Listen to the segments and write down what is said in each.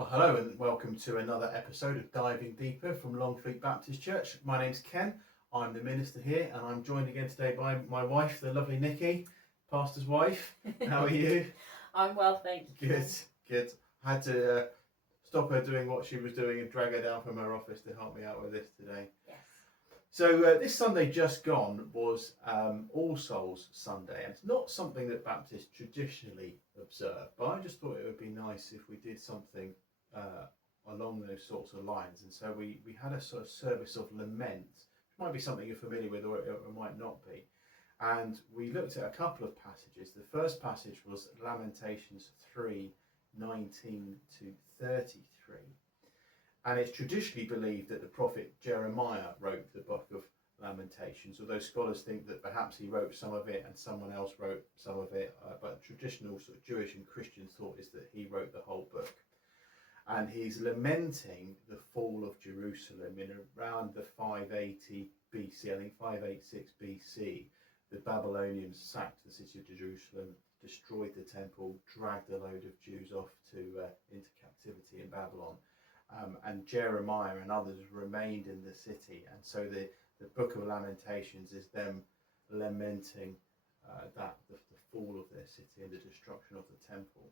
Well, hello and welcome to another episode of Diving Deeper from Longfleet Baptist Church. My name's Ken, I'm the minister here, and I'm joined again today by my wife, the lovely Nicky, pastor's wife. How are you? I'm well, thank you. Good. I had to stop her doing what she was doing and drag her down from her office to help me out with this today. Yes. So this Sunday just gone was All Souls Sunday, and it's not something that Baptists traditionally observe, but I just thought it would be nice if we did something along those sorts of lines. And so we had a sort of service of lament, which might be something you're familiar with, or it might not be. And we looked at a couple of passages. The first passage was Lamentations 3:19 to 33. And it's traditionally believed that the prophet Jeremiah wrote the book of Lamentations, although scholars think that perhaps he wrote some of it and someone else wrote some of it. But traditional sort of Jewish and Christian thought is that he wrote the whole book. And he's lamenting the fall of Jerusalem in around the 580 BC, I think 586 BC. The Babylonians sacked the city of Jerusalem, destroyed the temple, dragged a load of Jews off into captivity in Babylon. And Jeremiah and others remained in the city, and so the book of Lamentations is them lamenting the fall of their city and the destruction of the temple.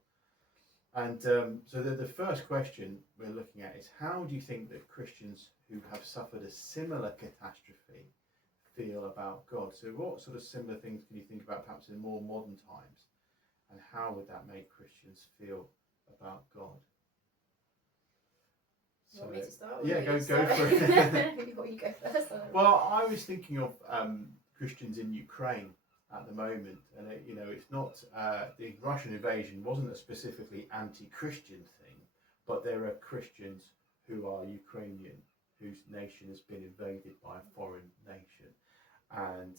And so the first question we're looking at is, how do you think that Christians who have suffered a similar catastrophe feel about God? So what sort of similar things can you think about perhaps in more modern times, and how would that make Christians feel about God? You want me to start? Yeah, go for it. You go first. Well, I was thinking of Christians in Ukraine at the moment, and it's not the Russian invasion wasn't a specifically anti-Christian thing, but there are Christians who are Ukrainian whose nation has been invaded by a foreign nation, and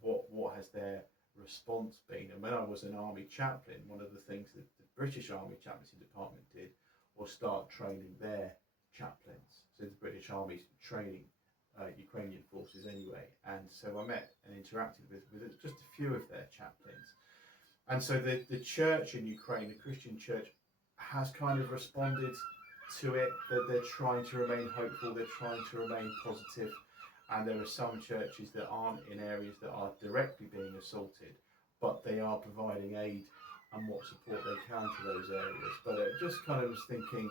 what has their response been? And when I was an army chaplain, one of the things that the British Army Chaplaincy Department did was start training their chaplains. So the British Army's training Ukrainian forces anyway, and so I met and interacted with just a few of their chaplains. And so the church in Ukraine, the Christian church, has kind of responded to it, that they're trying to remain hopeful, they're trying to remain positive, and there are some churches that aren't in areas that are directly being assaulted, but they are providing aid and what support they can to those areas. But it just kind of was thinking,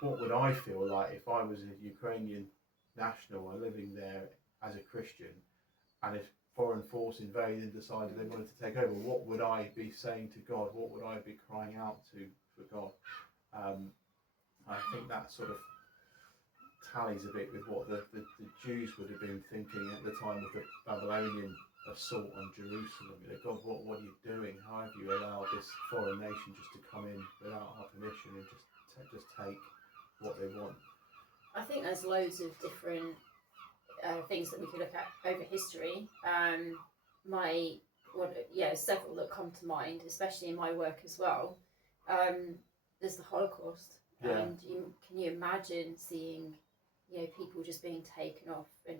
what would I feel like if I was a Ukrainian national and living there as a Christian, and if foreign force invaded and decided they wanted to take over, what would I be saying to God? What would I be crying out to for God? I think that sort of tallies a bit with what the Jews would have been thinking at the time of the Babylonian assault on Jerusalem. God, what are you doing? How have you allowed this foreign nation just to come in without our permission and just take what they want? I think there's loads of different things that we could look at over history. Several that come to mind, especially in my work as well. There's the Holocaust, and can you imagine seeing, people just being taken off and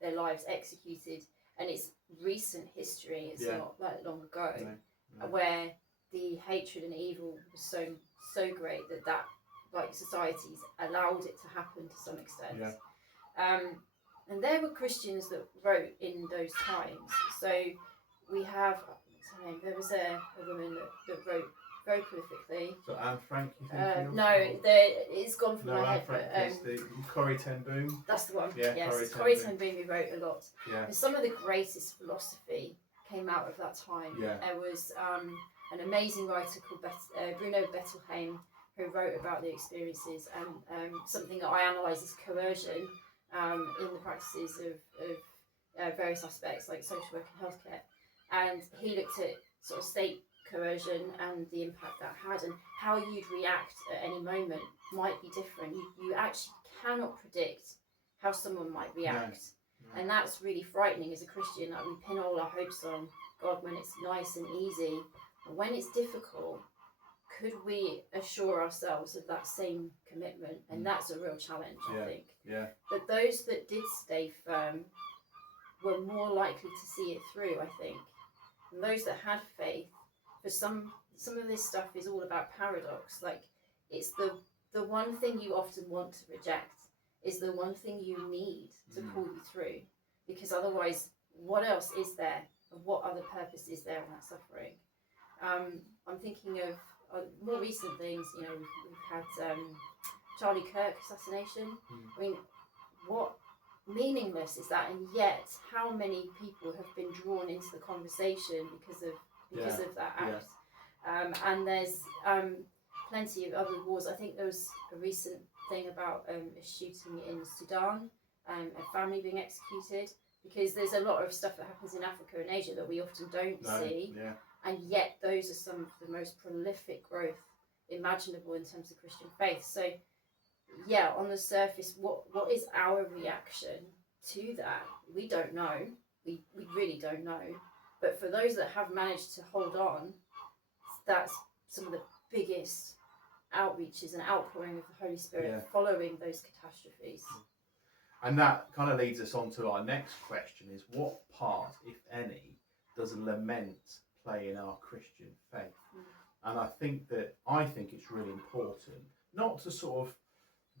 their lives executed? And it's recent history. It's not that long ago, where the hatred and evil was so great that like societies allowed it to happen to some extent. And there were Christians that wrote in those times. So we have, there was a woman that wrote very prolifically. So Anne Frank, you think? No, it's gone from my head. Frank is the Corrie ten Boom. That's the one. Yeah, yes, Corrie ten Boom, who wrote a lot. Yeah. And some of the greatest philosophy came out of that time. Yeah. There was an amazing writer called Bruno Bettelheim, who wrote about the experiences, and something that I analyse is coercion in the practices of various aspects like social work and healthcare. And he looked at sort of state coercion and the impact that had, and how you'd react at any moment might be different. You actually cannot predict how someone might react. No. And that's really frightening as a Christian, that we pin all our hopes on God when it's nice and easy. And when it's difficult, could we assure ourselves of that same commitment? And that's a real challenge, I think. Yeah. But those that did stay firm were more likely to see it through, I think. And those that had faith, for some of this stuff is all about paradox. Like, it's the the one thing you often want to reject is the one thing you need to pull you through, because otherwise, what else is there, and what other purpose is there in that suffering? I'm thinking of more recent things. You know, we've had Charlie Kirk assassination. I mean, what meaningless is that? And yet, how many people have been drawn into the conversation because of that act? And there's plenty of other wars. I think there was a recent thing about a shooting in Sudan, a family being executed, because there's a lot of stuff that happens in Africa and Asia that we often don't see, and yet those are some of the most prolific growth imaginable in terms of Christian faith. So yeah, on the surface, what is our reaction to that? We don't know. We really don't know. But for those that have managed to hold on, that's some of the biggest outreaches and outpouring of the Holy Spirit following those catastrophes. And that kind of leads us on to our next question: is what part, if any, does lament play in our Christian faith? And I think it's really important not to sort of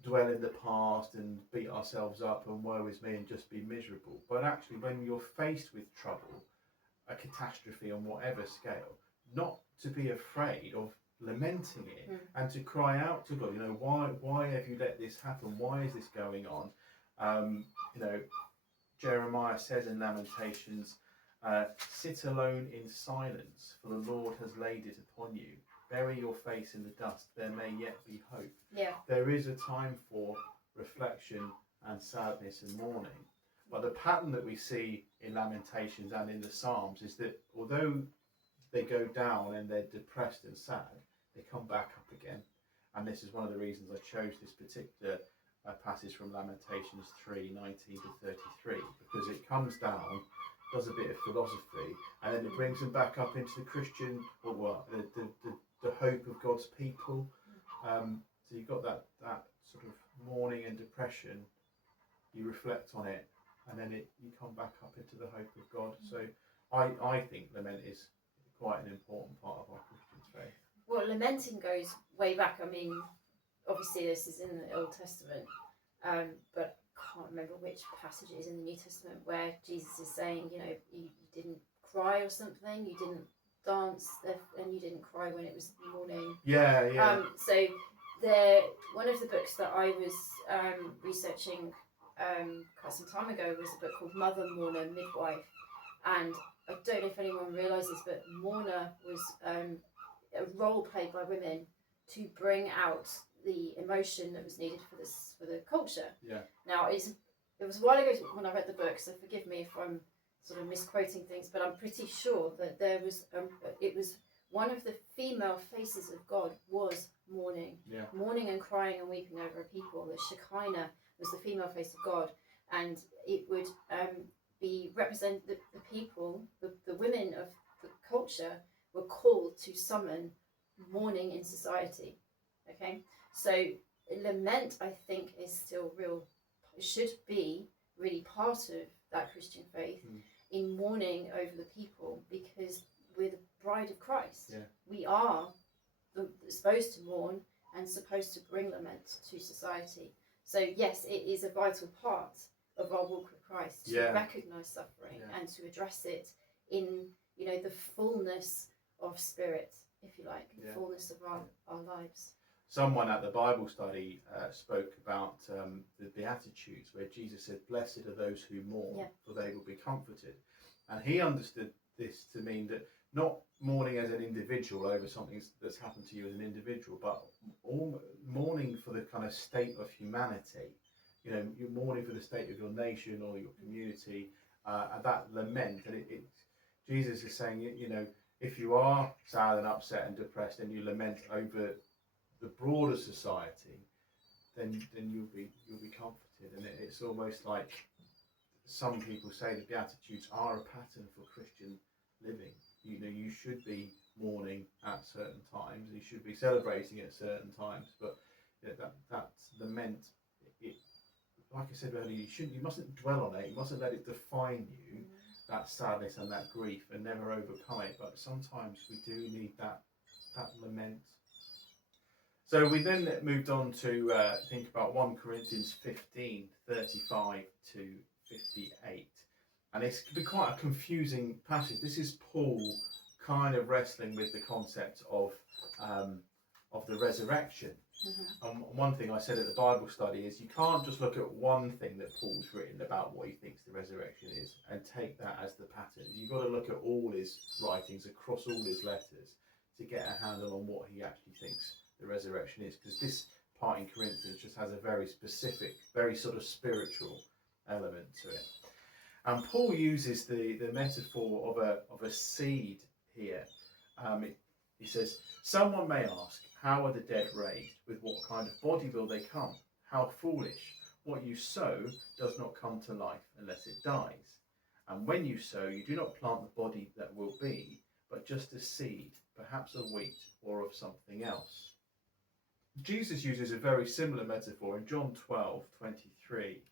dwell in the past and beat ourselves up and woe is me and just be miserable, but actually when you're faced with trouble, a catastrophe on whatever scale, not to be afraid of lamenting it and to cry out to God, you know, why have you let this happen? Why is this going on? You know, Jeremiah says in Lamentations, sit alone in silence, for the Lord has laid it upon you. Bury your face in the dust, there may yet be hope. Yeah. There is a time for reflection and sadness and mourning. But the pattern that we see in Lamentations and in the Psalms is that although they go down and they're depressed and sad, they come back up again. And this is one of the reasons I chose this particular passage from Lamentations 3:19 to 33, because it comes down, does a bit of philosophy, and then it brings them back up into the Christian, or what, the hope of God's people. So you've got that sort of mourning and depression, you reflect on it, and then you come back up into the hope of God. So I think lament is quite an important part of our Christian faith. Well, lamenting goes way back. I mean, obviously this is in the Old Testament, but I can't remember which passage it is in the New Testament where Jesus is saying, you know, you didn't cry or something, you didn't dance, and you didn't cry when it was morning. So one of the books that I was researching quite some time ago was a book called Mother, Mourner, Midwife, and I don't know if anyone realises, but mourner was a role played by women to bring out the emotion that was needed for the culture. Now it was a while ago when I read the book, so forgive me if I'm sort of misquoting things, but I'm pretty sure that it was one of the female faces of God was mourning, mourning and crying and weeping over a people. The Shekinah was the female face of God, and it would represent the people, the women of the culture were called to summon mourning in society. Okay, so lament, I think, is still should be really part of that Christian faith in mourning over the people, because we're the bride of Christ. We are supposed to mourn and supposed to bring lament to society. So yes, it is a vital part of our walk with Christ to recognise suffering and to address it in, you know, the fullness of spirit, if you like, the fullness of our lives. Someone at the Bible study spoke about the Beatitudes, where Jesus said, "Blessed are those who mourn, for they will be comforted." And he understood this to mean that not mourning as an individual over something that's happened to you as an individual, but mourning for the kind of state of humanity. You know, you're mourning for the state of your nation or your community, and that lament. And Jesus is saying, you know, if you are sad and upset and depressed and you lament over the broader society, then you'll be comforted. And it's almost like some people say the Beatitudes are a pattern for Christian living. You know, you should be mourning at certain times, you should be celebrating at certain times, but that lament, like I said earlier, you mustn't dwell on it, you mustn't let it define you, that sadness and that grief, and never overcome it. But sometimes we do need that lament. So we then moved on to think about 1 Corinthians 15:35 to 58. And it can be quite a confusing passage. This is Paul kind of wrestling with the concept of the resurrection. One thing I said at the Bible study is you can't just look at one thing that Paul's written about what he thinks the resurrection is and take that as the pattern. You've got to look at all his writings across all his letters to get a handle on what he actually thinks the resurrection is, because this part in Corinthians just has a very specific, very sort of spiritual element to it. And Paul uses the metaphor of a seed here. He says, someone may ask, how are the dead raised? With what kind of body will they come? How foolish! What you sow does not come to life unless it dies. And when you sow, you do not plant the body that will be, but just a seed, perhaps of wheat or of something else. Jesus uses a very similar metaphor in John 12:23.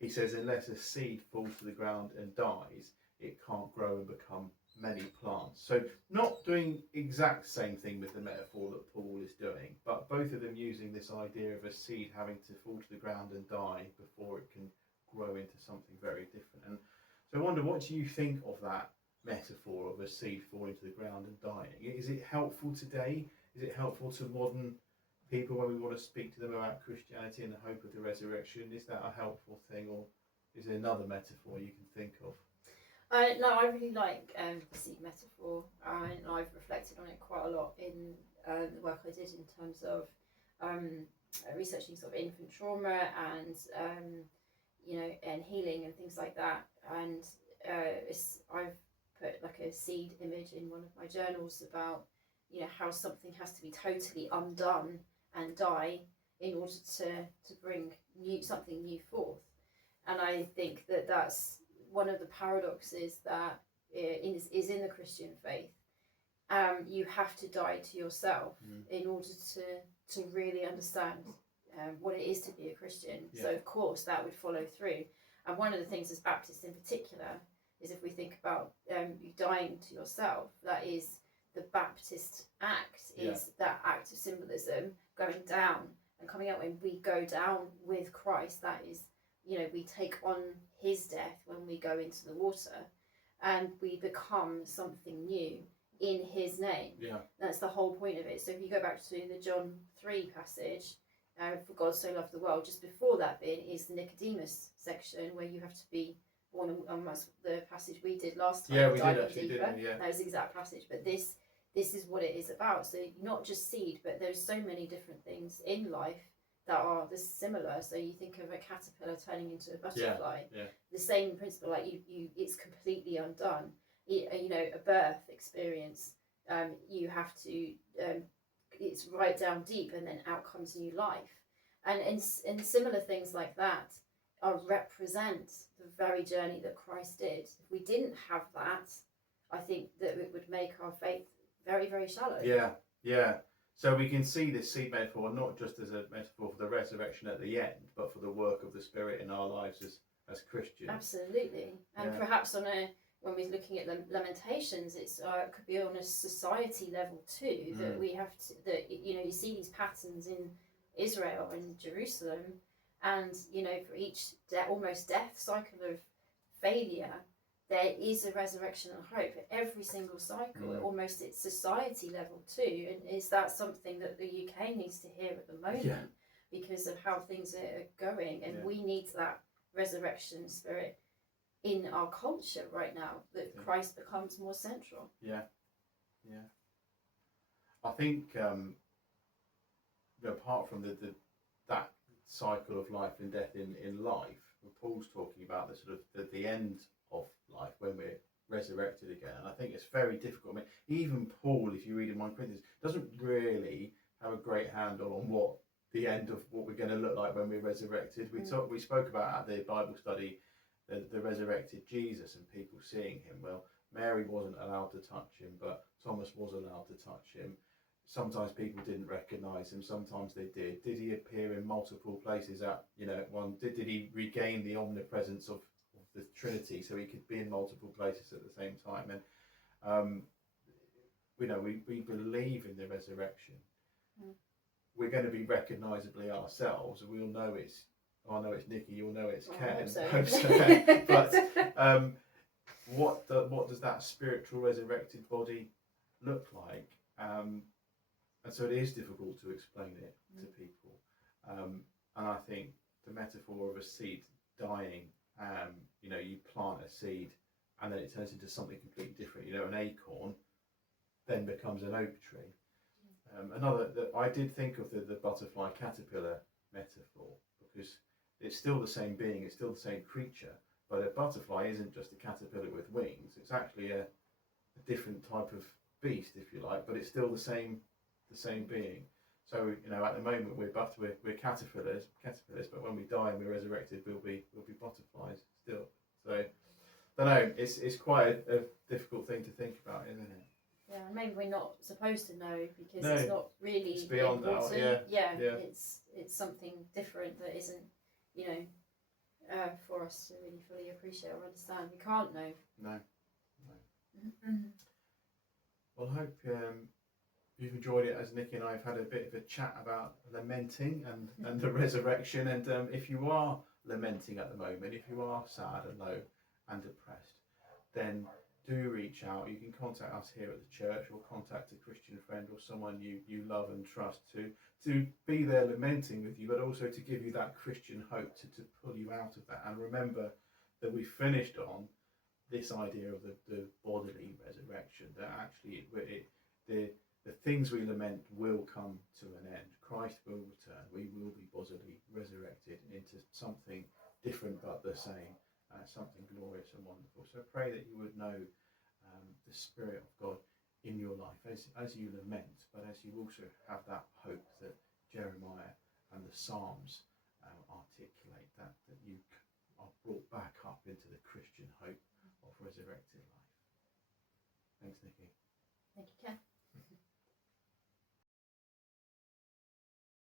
He says, unless a seed falls to the ground and dies, it can't grow and become many plants. So not doing exact same thing with the metaphor that Paul is doing, but both of them using this idea of a seed having to fall to the ground and die before it can grow into something very different. And so I wonder, what do you think of that metaphor of a seed falling to the ground and dying? Is it helpful today? Is it helpful to modern people when we want to speak to them about Christianity and the hope of the resurrection? Is that a helpful thing, or is there another metaphor you can think of? No, I really like the seed metaphor, and I've reflected on it quite a lot in the work I did in terms of researching sort of infant trauma and and healing and things like that. And I've put like a seed image in one of my journals about how something has to be totally undone and die in order to bring something new forth. And I think that that's one of the paradoxes that is in the Christian faith. You have to die to yourself in order to really understand what it is to be a Christian. Yeah. So of course that would follow through. And one of the things as Baptists in particular is, if we think about you dying to yourself, that is the Baptist act, is that act of symbolism, going down and coming out. When we go down with Christ, that is, we take on his death when we go into the water, and we become something new in his name. Yeah. That's the whole point of it. So if you go back to the John 3 passage, for God so loved the world, just before that bit is the Nicodemus section, where you have to be born, and that's the passage we did last time. Yeah, we did actually, didn't we? Yeah. That was the exact passage, but this is what it is about. So not just seed, but there's so many different things in life that are similar. So you think of a caterpillar turning into a butterfly. Yeah. The same principle, like you it's completely undone. A birth experience. You have to. It's right down deep, and then out comes new life, and similar things like that represent the very journey that Christ did. If we didn't have that, I think that it would make our faith very, very shallow. Yeah. So we can see this seed metaphor not just as a metaphor for the resurrection at the end, but for the work of the Spirit in our lives as Christians. Absolutely. And perhaps when we're looking at Lamentations, it could be on a society level too, that we have to, that you see these patterns in Israel and Jerusalem, and for each almost death cycle of failure, there is a resurrection and hope at every single cycle. Almost it's society level too. And is that something that the UK needs to hear at the moment because of how things are going? And we need that resurrection spirit in our culture right now, that Christ becomes more central. Yeah. I think apart from that cycle of life and death in life, Paul's talking about the sort of the end of life when we're resurrected again. And I think it's very difficult. I mean, even Paul, if you read in 1 Corinthians, doesn't really have a great handle on what the end of what we're going to look like when we're resurrected. We spoke about at the Bible study the resurrected Jesus and people seeing him. Well, Mary wasn't allowed to touch him, but Thomas was allowed to touch him. Sometimes people didn't recognise him, sometimes they did. Did he appear in multiple places at one? Did he regain the omnipresence of the Trinity so he could be in multiple places at the same time? And we believe in the resurrection. we're going to be recognisably ourselves. We'll know it's, I know it's Nicky, you'll know it's Ken. I Hope hope so. so. But what does that spiritual resurrected body look like? And so it is difficult to explain it to people. And I think the metaphor of a seed dying, you plant a seed and then it turns into something completely different. An acorn then becomes an oak tree. Another that I did think of the butterfly caterpillar metaphor, because it's still the same being, it's still the same creature, but a butterfly isn't just a caterpillar with wings. It's actually a different type of beast, if you like, but it's still the same being. So at the moment we're caterpillars, but when we die and we're resurrected, we'll be butterflies still. So I don't know. It's quite a difficult thing to think about, isn't it? Yeah, maybe we're not supposed to know because No, it's not really it's beyond important. that. Yeah. It's something different that isn't, for us to really fully appreciate or understand. We can't know. No. Mm-hmm. Well, I hope you've enjoyed it, as Nicky and I have had a bit of a chat about lamenting and the resurrection. And if you are lamenting at the moment, if you are sad and low and depressed, then do reach out. You can contact us here at the church, or contact a Christian friend or someone you love and trust to be there lamenting with you, but also to give you that Christian hope to pull you out of that. And remember that we finished on this idea of the bodily resurrection, that actually the things we lament will come to an end. Christ will return. We will be bodily resurrected into something different but the same, something glorious and wonderful. So pray that you would know the Spirit of God in your life as you lament, but as you also have that hope that Jeremiah and the Psalms articulate, that you are brought back up into the Christian hope of resurrected life. Thanks, Nicky. Thank you, Ken.